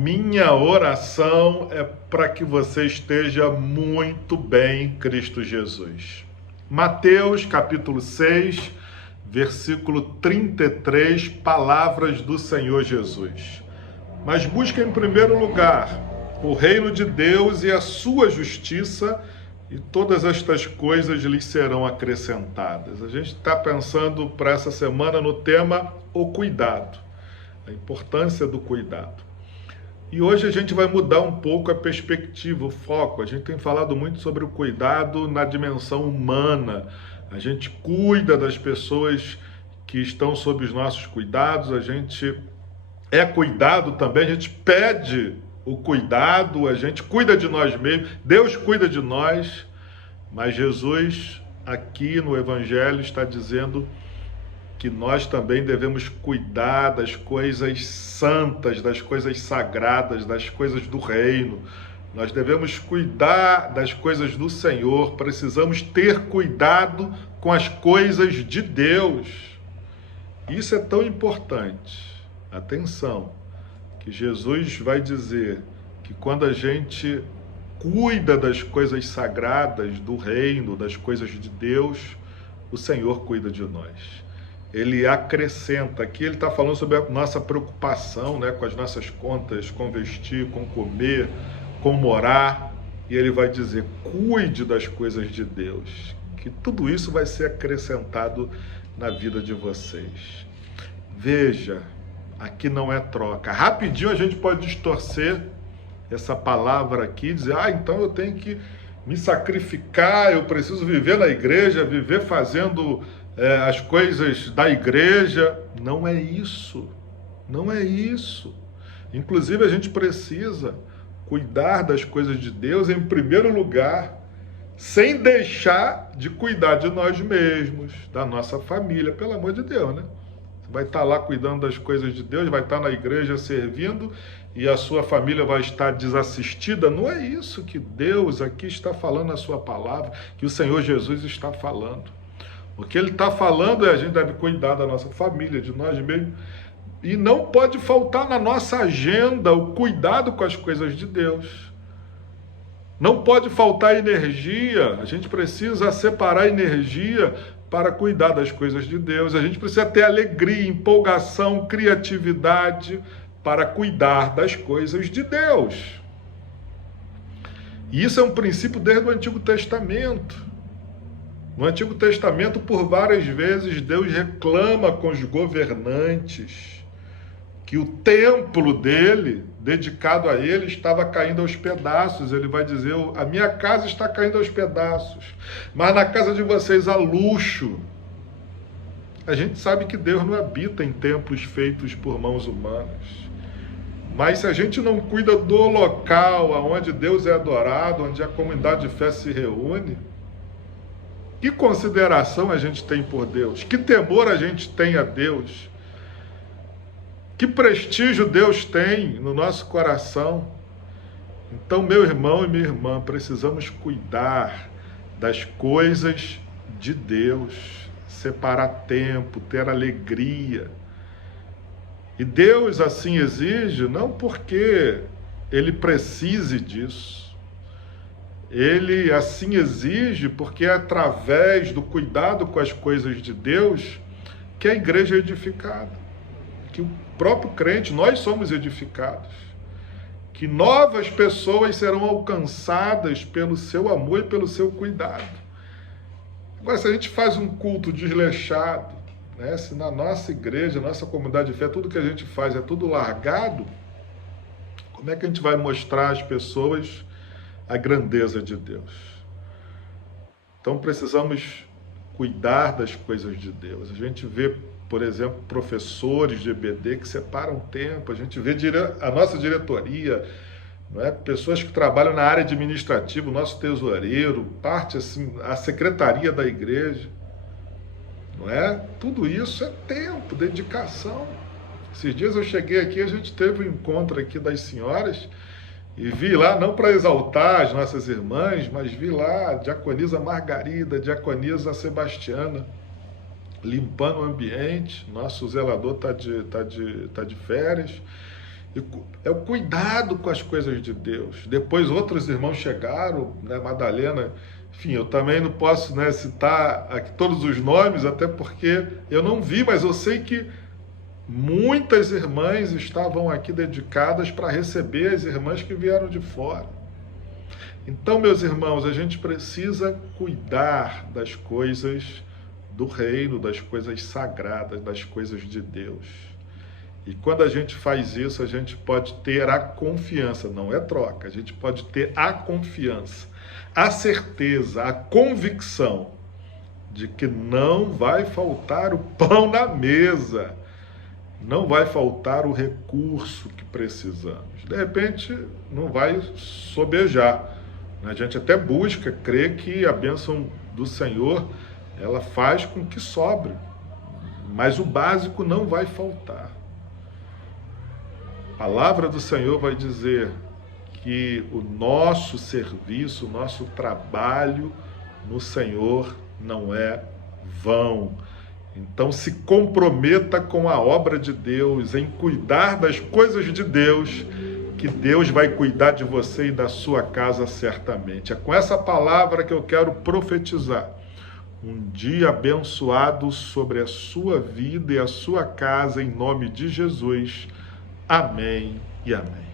minha oração é para que você esteja muito bem em Cristo Jesus. Mateus capítulo 6, versículo 33, palavras do Senhor Jesus. Mas busca em primeiro lugar o reino de Deus e a sua justiça, e todas estas coisas lhes serão acrescentadas. A gente está pensando para essa semana no tema o cuidado, a importância do cuidado. E hoje a gente vai mudar um pouco a perspectiva, o foco. A gente tem falado muito sobre o cuidado na dimensão humana. A gente cuida das pessoas que estão sob os nossos cuidados, a gente é cuidado também, a gente pede o cuidado, a gente cuida de nós mesmos, Deus cuida de nós, mas Jesus aqui no Evangelho está dizendo que nós também devemos cuidar das coisas santas, das coisas sagradas, das coisas do reino. Nós devemos cuidar das coisas do Senhor, precisamos ter cuidado com as coisas de Deus. Isso é tão importante. Atenção, que Jesus vai dizer que quando a gente cuida das coisas sagradas do reino, das coisas de Deus, o Senhor cuida de nós. Ele acrescenta, aqui ele está falando sobre a nossa preocupação, né, com as nossas contas, com vestir, com comer, com morar, e ele vai dizer, cuide das coisas de Deus, que tudo isso vai ser acrescentado na vida de vocês. Veja, aqui não é troca. Rapidinho a gente pode distorcer essa palavra aqui, dizer, então eu tenho que me sacrificar, eu preciso viver na igreja, viver fazendo as coisas da igreja. Não é isso, não é isso. Inclusive a gente precisa cuidar das coisas de Deus em primeiro lugar, sem deixar de cuidar de nós mesmos, da nossa família, pelo amor de Deus, né? Você vai estar lá cuidando das coisas de Deus, vai estar na igreja servindo e a sua família vai estar desassistida. Não é isso que Deus aqui está falando na sua palavra, que o Senhor Jesus está falando. O que ele está falando é a gente deve cuidar da nossa família, de nós mesmos, e não pode faltar na nossa agenda o cuidado com as coisas de Deus. Não pode faltar energia, a gente precisa separar energia para cuidar das coisas de Deus. A gente precisa ter alegria, empolgação, criatividade para cuidar das coisas de Deus. E isso é um princípio desde o Antigo Testamento. No Antigo Testamento, por várias vezes, Deus reclama com os governantes que o templo dele, dedicado a ele, estava caindo aos pedaços. Ele vai dizer, a minha casa está caindo aos pedaços, mas na casa de vocês há luxo. A gente sabe que Deus não habita em templos feitos por mãos humanas. Mas se a gente não cuida do local onde Deus é adorado, onde a comunidade de fé se reúne, que consideração a gente tem por Deus? Que temor a gente tem a Deus? Que prestígio Deus tem no nosso coração? Então, meu irmão e minha irmã, precisamos cuidar das coisas de Deus, separar tempo, ter alegria. E Deus assim exige, não porque Ele precise disso. Ele assim exige porque é através do cuidado com as coisas de Deus que a igreja é edificada, que o próprio crente, nós somos edificados, que novas pessoas serão alcançadas pelo seu amor e pelo seu cuidado. Agora, se a gente faz um culto desleixado, né, se na nossa igreja, nossa comunidade de fé, tudo que a gente faz é tudo largado, como é que a gente vai mostrar às pessoas a grandeza de Deus? Então precisamos cuidar das coisas de Deus. A gente vê, por exemplo, professores de EBD que separam tempo, a gente vê a nossa diretoria, não é? Pessoas que trabalham na área administrativa, o nosso tesoureiro, parte assim, a secretaria da igreja, não é? Tudo isso é tempo, dedicação. Esses dias eu cheguei aqui, a gente teve um encontro aqui das senhoras, e vi lá, não para exaltar as nossas irmãs, mas vi lá a diaconisa Margarida, a diaconisa Sebastiana, limpando o ambiente. Nosso zelador está de férias. É o cuidado com as coisas de Deus. Depois outros irmãos chegaram, né, Madalena, enfim, eu também não posso, né, citar aqui todos os nomes, até porque eu não vi, mas eu sei que muitas irmãs estavam aqui dedicadas para receber as irmãs que vieram de fora. Então, meus irmãos, a gente precisa cuidar das coisas do reino, das coisas sagradas, das coisas de Deus. E quando a gente faz isso, a gente pode ter a confiança, não é troca, a gente pode ter a confiança, a certeza, a convicção de que não vai faltar o pão na mesa, não vai faltar o recurso que precisamos. De repente, não vai sobejar. A gente até busca, crê que a bênção do Senhor, ela faz com que sobre, mas o básico não vai faltar. A palavra do Senhor vai dizer que o nosso serviço, o nosso trabalho no Senhor não é vão. Então se comprometa com a obra de Deus, em cuidar das coisas de Deus, que Deus vai cuidar de você e da sua casa certamente. É com essa palavra que eu quero profetizar um dia abençoado sobre a sua vida e a sua casa, em nome de Jesus. Amém e amém.